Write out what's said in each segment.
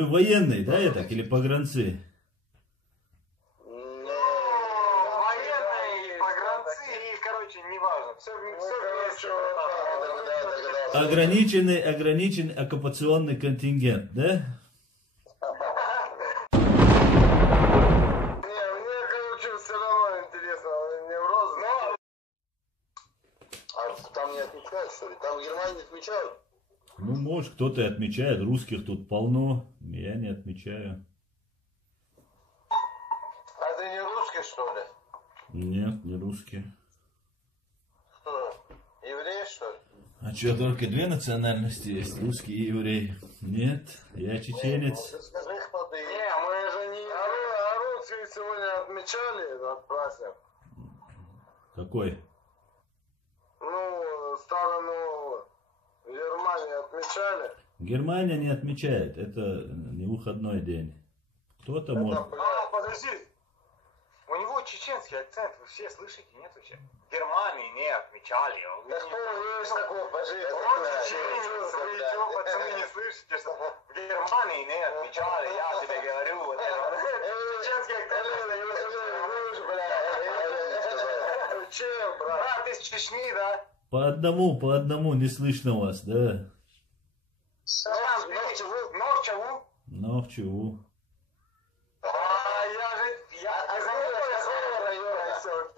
Вы военный, да, я так, или погранцы? Военные, погранцы и, короче, неважно. Все вместе. Ограниченный оккупационный контингент, да? Не, мне, короче, все равно интересно, невроз. А там не отмечают, что ли? Там в Германии не отмечают? Ну, может, кто-то и отмечает, русских тут полно, я не отмечаю. А ты не русский, что ли? Нет, не русский. Что? Еврей, что ли? А что, только две национальности есть, русский и еврей? Нет, я чеченец. Скажи, кто ты. Не, мы же не... А русские сегодня отмечали этот праздник? Какой? Ну, Старый Новый год. В Германии отмечали? Германия не отмечает, это не выходной день. Кто-то может... Подожди. У него чеченский акцент, вы все слышите, нет вообще? В Германии не отмечали. Да кто есть такой, подожди. Он чеченец, вы что, пацаны, не слышите, что в Германии не отмечали, я тебе говорю, вот это. Чеченский акцент. Чем, брат? Ты из Чечни, да? По одному, не слышно вас, да? Норчеву? Нохчеву.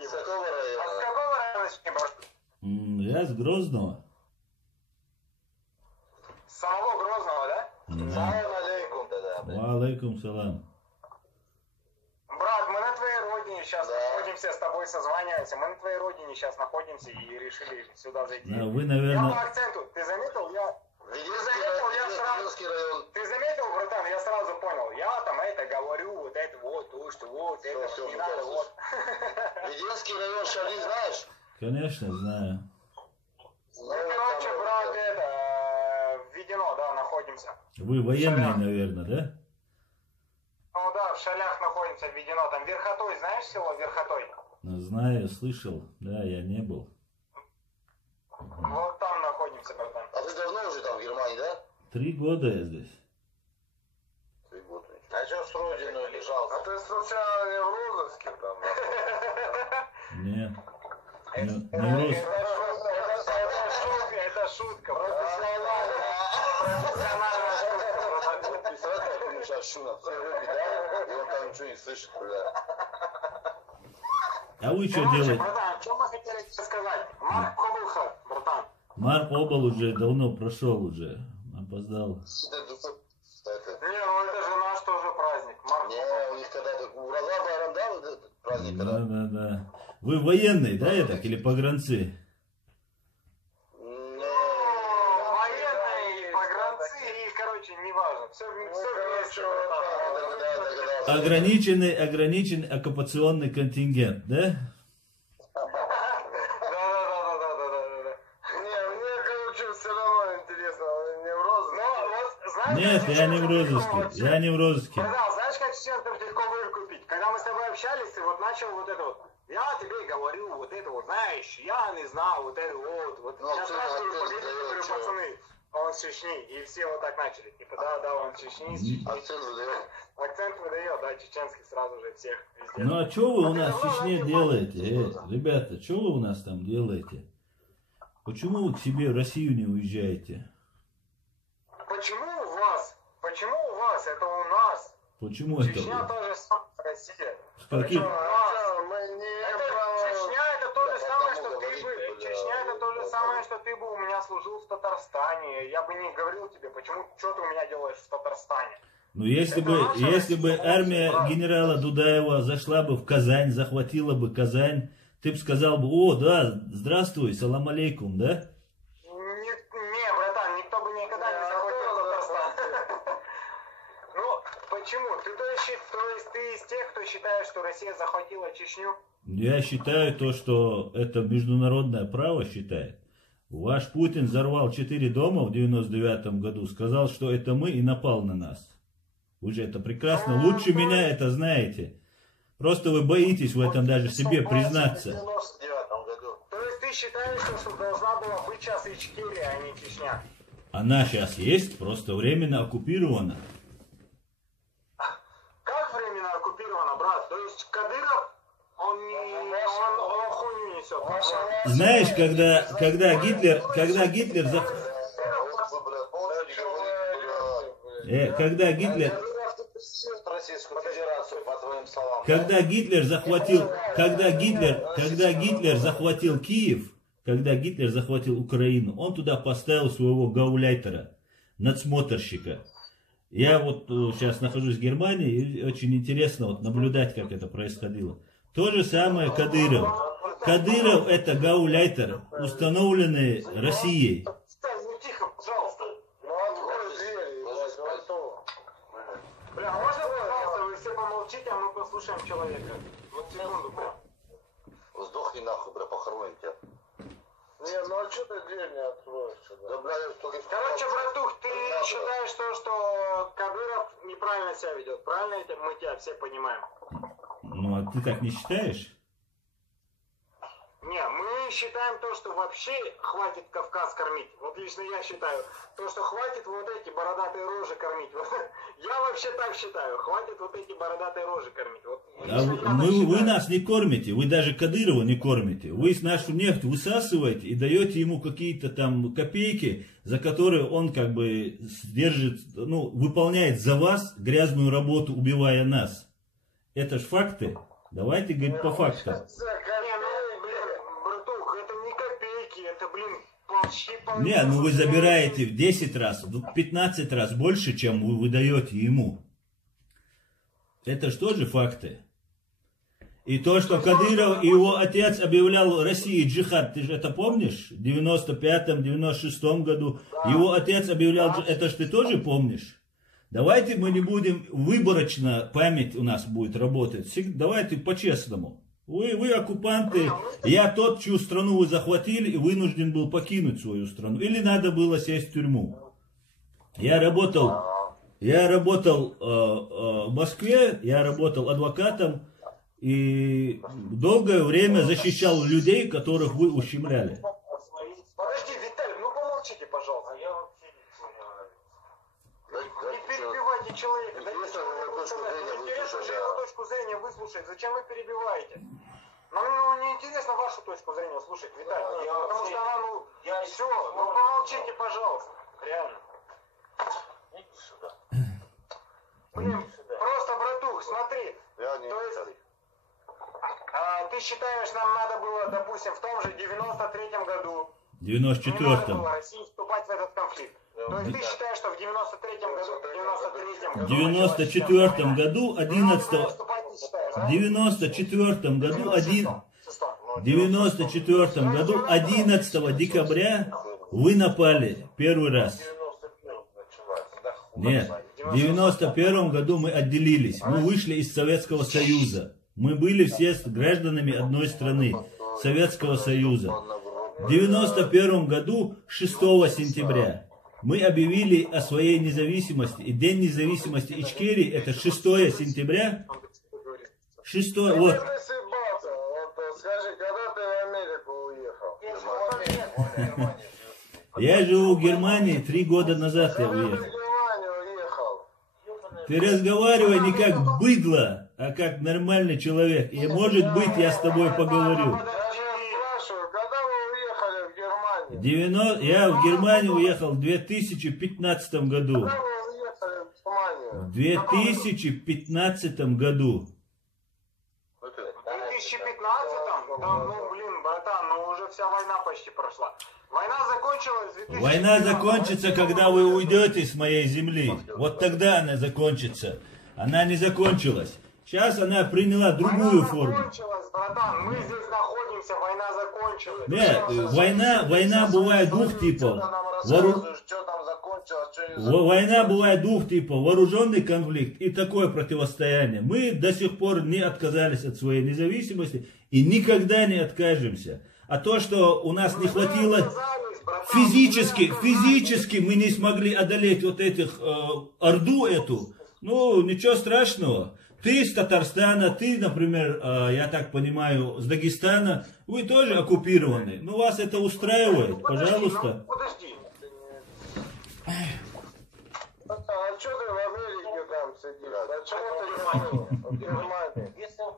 С какого района? Я с Грозного. С самого Грозного, да? Да. Салам алейкум тогда. Валейкум салам. Брат, мы на твоей родине сейчас находимся, с тобой созваниваемся. Мы на твоей родине сейчас находимся и решили сюда зайти. Да, вы, Я наверное... по акценту, ты заметил? Веденский район. Ты заметил, братан, я сразу понял. Я там это говорю, вот это вот, то, что вот, это Все, вот, не надо, вот. Веденский район Шали знаешь? Конечно, знаю. Ну, короче, брат, это, введено, да, находимся. Вы военные, Шалях. наверное, да? Ну да, в Шалях находимся, введено. Там Верхотой, знаешь село Верхотой? Знаю, слышал. Да, я не был. Вот там находимся, братан. А ты давно уже там в Германии, да? 3 года я здесь. 3 года. А что с родиной лежал? А ты случайно не в розыске там? Нет. Не рус. Это шутка. Профессиональная шутка. Представляешь, как ему сейчас шумно? Все руки, да? И он там ничего не слышит, бля. А вы что Короче, делаете? братан, что мы хотели тебе сказать? Марк Кобылха, братан. Марк Обал уже давно прошел уже. Опоздал. Не, ну это же наш тоже праздник. Марк Не, у них когда-то Ураза Байрам, да, вот этот праздник, когда? Да. Вы военный, да, я так, или погранцы? военные, погранцы и, короче, неважно. Все вместе. Ограниченный оккупационный контингент, да? Да. Не, мне, короче, все равно интересно, невроз. Ну, вот, знаешь, Нет, я не в розыске. Я не в розыске. Братан, знаешь, как сейчас легко выкупить? Когда мы с тобой общались, ты вот начал вот это вот. Я тебе говорю, вот это вот, знаешь, я не знаю, вот это вот. Ну, Я спрашиваю, говорю, чё? пацаны, он с Чечни. И все вот так начали. Типа, да, он с Чечни, с Чечни. Акцент выдает. Акцент выдает, да, чеченский сразу же всех везде. Ну а что вы у нас в ты давно Чечне не делаете? Ребята, что вы у нас там делаете? Почему вы к себе в Россию не уезжаете? Почему у вас? Почему у вас? Это у нас. Почему Чечня это? тоже самое, Россия. Каких? Чечня это то же самое, что ты бы. Чечня это то же самое, что ты бы у меня служил в Татарстане. Я бы не говорил тебе, почему, что ты у меня делаешь в Татарстане. Ну если бы армия генерала Дудаева зашла бы в Казань, захватила бы Казань, ты бы сказал бы: о, да, здравствуй, салам алейкум, да? Не, братан, никто бы никогда не захватил Татарстан. Ну, почему? То есть ты из тех, кто считает, что Россия захватила Чечню? Я считаю то, что это международное право считает. Ваш Путин взорвал 4 дома в 99 году, сказал, что это мы, и напал на нас. Вы же это прекрасно, лучше меня это знаете. Просто вы боитесь в этом даже себе признаться. В 99 году. То есть ты считаешь, что должна была быть сейчас Ичкерия, а не Чечня? Она сейчас есть, просто временно оккупирована. есть Кадыров, он хуйню несет. Знаешь, когда Гитлер захватил Киев, когда Гитлер захватил Украину, он туда поставил своего гауляйтера, надсмотрщика. Я вот сейчас нахожусь в Германии, и очень интересно вот наблюдать, как это происходило. То же самое Кадыров. Кадыров это гауляйтер, установленный Россией. Тихо, пожалуйста. Бля, можно, пожалуйста, вы все помолчите, а мы послушаем человека? Вот секунду, бля. Сдохни нахуй, бля, похороним тебя. Не, ну а что ты дверь не откроешь? Да, бля, я только... Короче, братух, ты считаешь, что Кадыров неправильно себя ведет, правильно? Это мы тебя все понимаем. Ну, а ты так не считаешь? Не, мы считаем то, что вообще хватит Кавказ кормить. Вот лично я считаю. То, что хватит вот эти бородатые рожи кормить. Я вообще так считаю. Хватит вот эти бородатые рожи кормить. Вот, Вы нас не кормите, вы даже Кадырова не кормите. Вы нашу нефть высасываете и даете ему какие-то там копейки, за которые он как бы сдержит, ну, выполняет за вас грязную работу, убивая нас. Это ж факты. Давайте говорить по фактам. Не, ну вы забираете в 10 раз, в 15 раз больше, чем вы выдаете ему. Это же тоже факты. И то, что Кадыров и его отец объявлял России джихад, ты же это помнишь? В 95-м, 96-м году. Его отец объявлял джихад, это же ты тоже помнишь? Давайте мы не будем выборочно, память у нас будет работать. Давайте по-честному. Вы оккупанты, я тот, чью страну вы захватили и вынужден был покинуть свою страну. Или надо было сесть в тюрьму. Я работал в Москве, я работал адвокатом и долгое время защищал людей, которых вы ущемляли. Подожди, Виталий, ну помолчите, пожалуйста. Я вообще не перебивайте человека. Интересно же его точку зрения выслушать. Зачем вы перебиваете? Нам не интересно вашу точку зрения слушать, Виталий. Потому что она, все, помолчите, пожалуйста. Реально. Блин, просто, братух, смотри. То есть, ты считаешь, нам надо было, допустим, в том же 93-м году. 94-м. Не надо было России вступать в этот конфликт. То есть ты считаешь, что в 93-м году, в 94-м году, 11 декабря вы напали первый раз. Нет, в 91 году мы отделились, мы вышли из Советского Союза. Мы были все гражданами одной страны, Советского Союза. В 91 году, 6 сентября, мы объявили о своей независимости. И День независимости Ичкерии, это 6 сентября. 6, вот. Скажи, когда ты в Америку уехал? Я живу в Германии, 3 года назад я уехал. Ты разговаривай не как быдло, а как нормальный человек. И может быть я с тобой поговорю. Я в Германию уехал в 2015 году. В 2015 году. В 2015-м? Да, ну блин, братан, ну уже вся война почти прошла. Война закончилась в 2015. Война закончится, когда вы уйдете с моей земли. Вот тогда она закончится. Она не закончилась. Сейчас она приняла другую форму. Война закончилась, братан. Мы здесь находимся, война закончилась. Нет, война бывает двух типов. Война бывает двух типов. Вооруженный конфликт и такое противостояние. Мы до сих пор не отказались от своей независимости и никогда не откажемся. А то, что у нас не хватило физически мы не смогли одолеть вот этих орду эту, ну ничего страшного. Ты с Татарстана, ты, например, я так понимаю, с Дагестана, вы тоже оккупированы. Ну вас это устраивает, пожалуйста. Подожди. А что ты в Америке там сидишь? А чего ты в Германии? Если он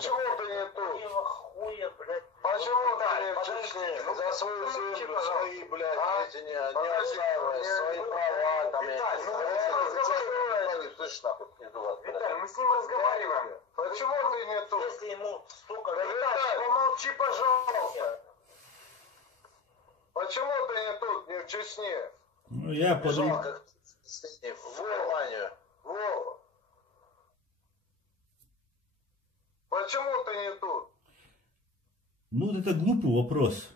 Почему ты не тут? Хуя, блядь. Почему ты не в Подожди, Чечне? ну, За свою подожди, землю, пожалуйста. свои, блядь, эти не Подожди, отстаивай, не- свои права, там, я Виталь, не ну, знаю. вы Слышь, слышь, нахуй, не дурак, блядь. Виталь, мы с ним разговариваем. Почему ты не тут? Если ему столько... Виталь, помолчи, пожалуйста. Почему ты не тут, не в Чечне? Ну, я Бежал, подруг... как в Германию. Вова. Почему ты не тут? Ну, это глупый вопрос.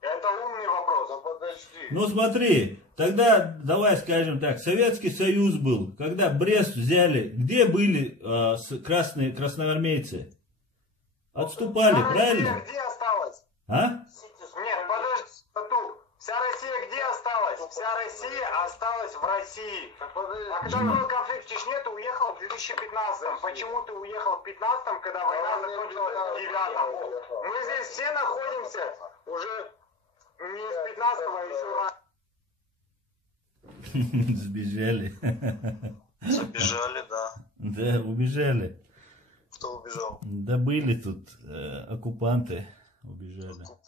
Это умный вопрос. Да подожди. Ну, смотри, тогда, давай скажем так, Советский Союз был, когда Брест взяли, где были красноармейцы? Отступали, Вся правильно? Россия где осталась? А? Нет, подожди, Тату. Вся Россия где осталась? Вся Россия осталась в России. А когда был конфликт в Чечне, ты уехал в 2015-м. Почему ты уехал в 15-м, когда война закончилась в 9-м? Мы здесь все находимся уже не из 15-го, а еще раньше. Сбежали. Забежали, да. Да, убежали. Кто убежал? Да были тут оккупанты, убежали.